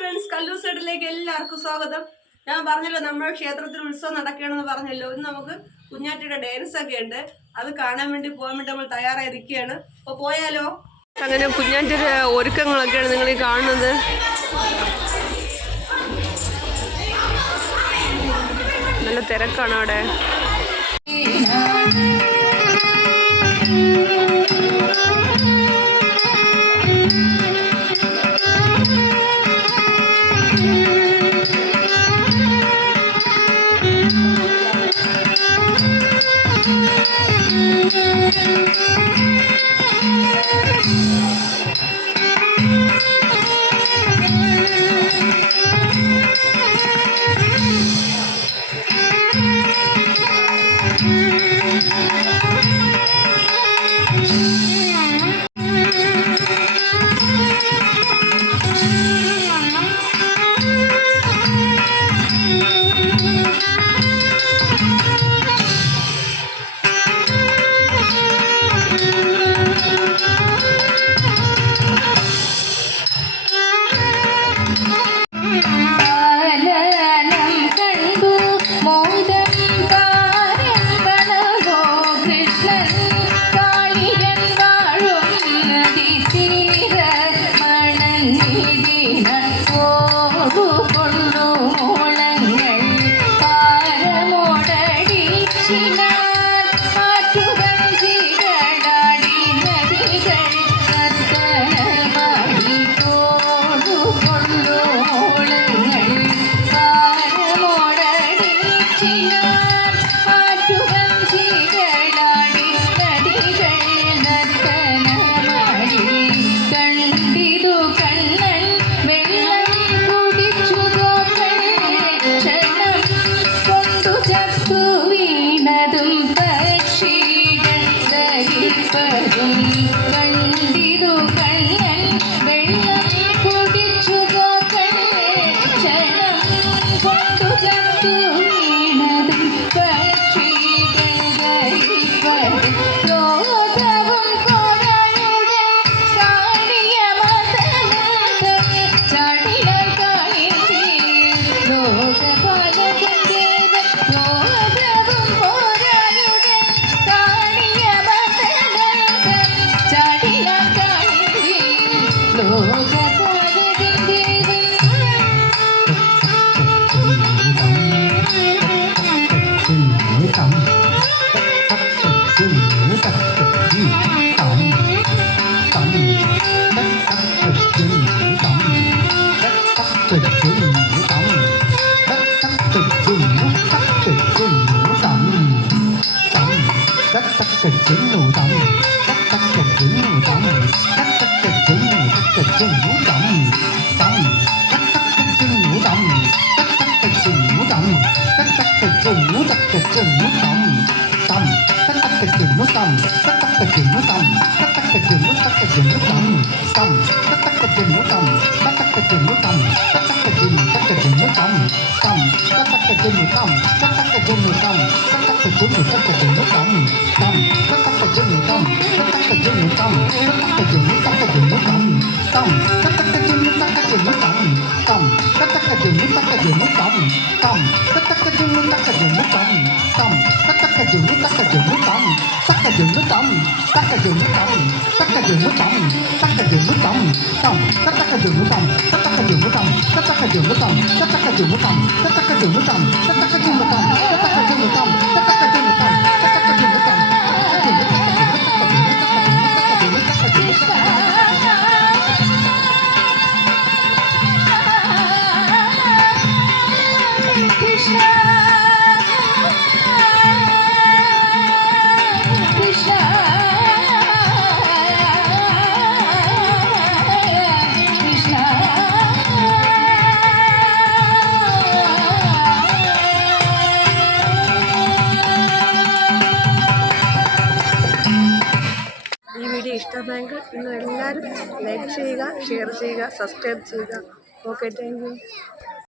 Friends, Kallur സൈഡിലേക്ക് എല്ലാവർക്കും സ്വാഗതം. ഞാൻ പറഞ്ഞല്ലോ നമ്മുടെ ക്ഷേത്രത്തിൽ ഉത്സവം നടക്കുകയാണെന്ന് പറഞ്ഞല്ലോ. ഇന്ന് നമുക്ക് കുഞ്ഞാറ്റിയുടെ ഡാൻസ് ഒക്കെ ഉണ്ട്. അത് കാണാൻ വേണ്ടി പോകാൻ വേണ്ടി നമ്മൾ തയ്യാറായിരിക്കുകയാണ്. അപ്പോൾ പോയാലോ? അങ്ങനെ കുഞ്ഞാറ്റിയുടെ ഒരുക്കങ്ങളൊക്കെയാണ് നിങ്ങൾ ഈ കാണുന്നത്. നല്ല തിരക്കാണ് അവിടെ. ഇഷ്ടമായെങ്കിൽ നിങ്ങൾ എല്ലാവരും ലൈക്ക് ചെയ്യുക, ഷെയർ ചെയ്യുക, സബ്സ്ക്രൈബ് ചെയ്യുക. Okay, thank you.